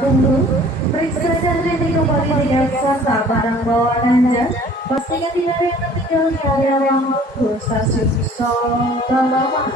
tunggu. Periksa dan rating kembali tidak serta barang bawaan Anda. Pastikan tidak ada yang tertinggal di area ruang tunggu stasiun Solo Balapan.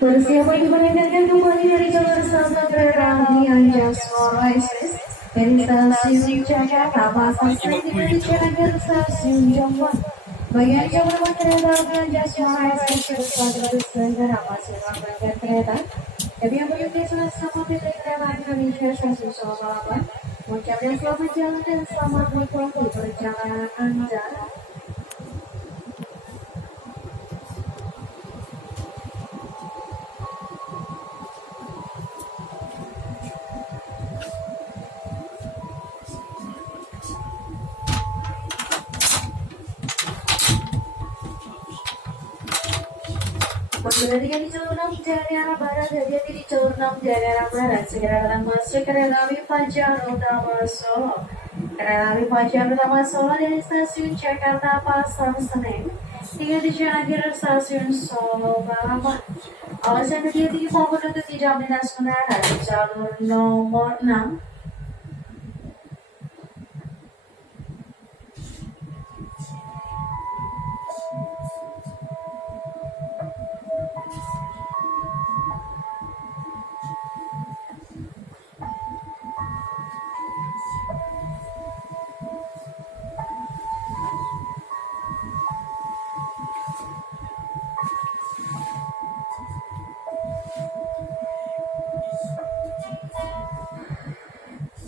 Persiapan diperintahkan kembali dari jalur stasiun kereta api Anjasmara Express dari stasiun Jakarta Pasar Senen di Cianjur stasiun Jombang. Bagian jambatan kereta api Anjasmara Express berstatus segera masih mengangkut kereta. Tapi yang berhenti sama PT Kereta Indonesia stasiun Solo Balapan mengucapkan selamat jalan dan selamat menikmati perjalanan Anda. Berhentikan di jalur 6 dari arah barat, hati-hati di jalur 6 dari arah barat. Segera datang masuk kereta api Fajar Utama Solo. Kereta api Fajar Utama Solo dari stasiun Jakarta Pasar Senen hingga di Cianjur stasiun Solo Balapan. Awas hati-hati mohon untuk tidak melintas menara di jalur nomor 6.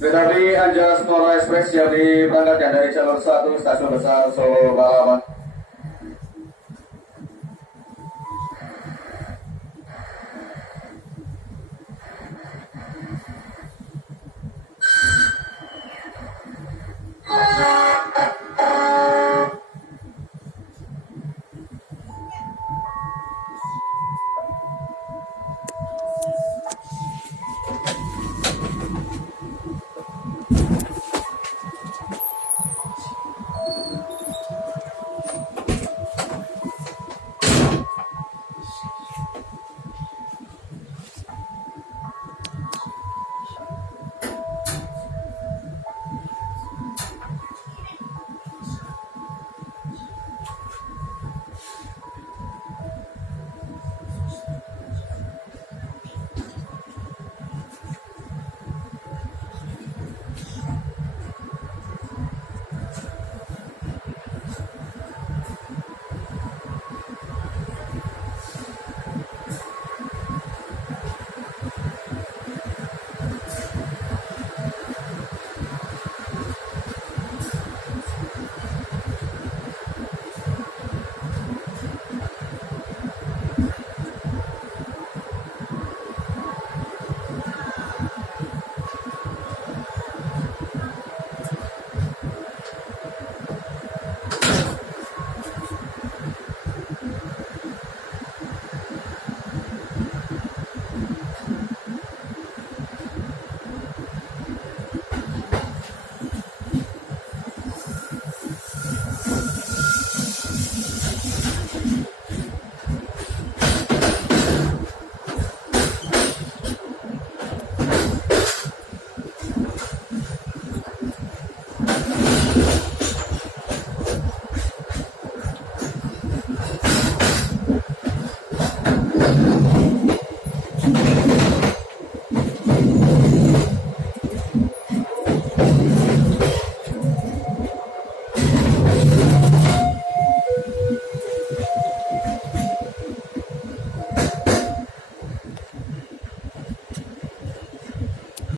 Kereta api Anjasmara Express yang diberangkatkan dari jalur 1 Stasiun Besar Solo Balapan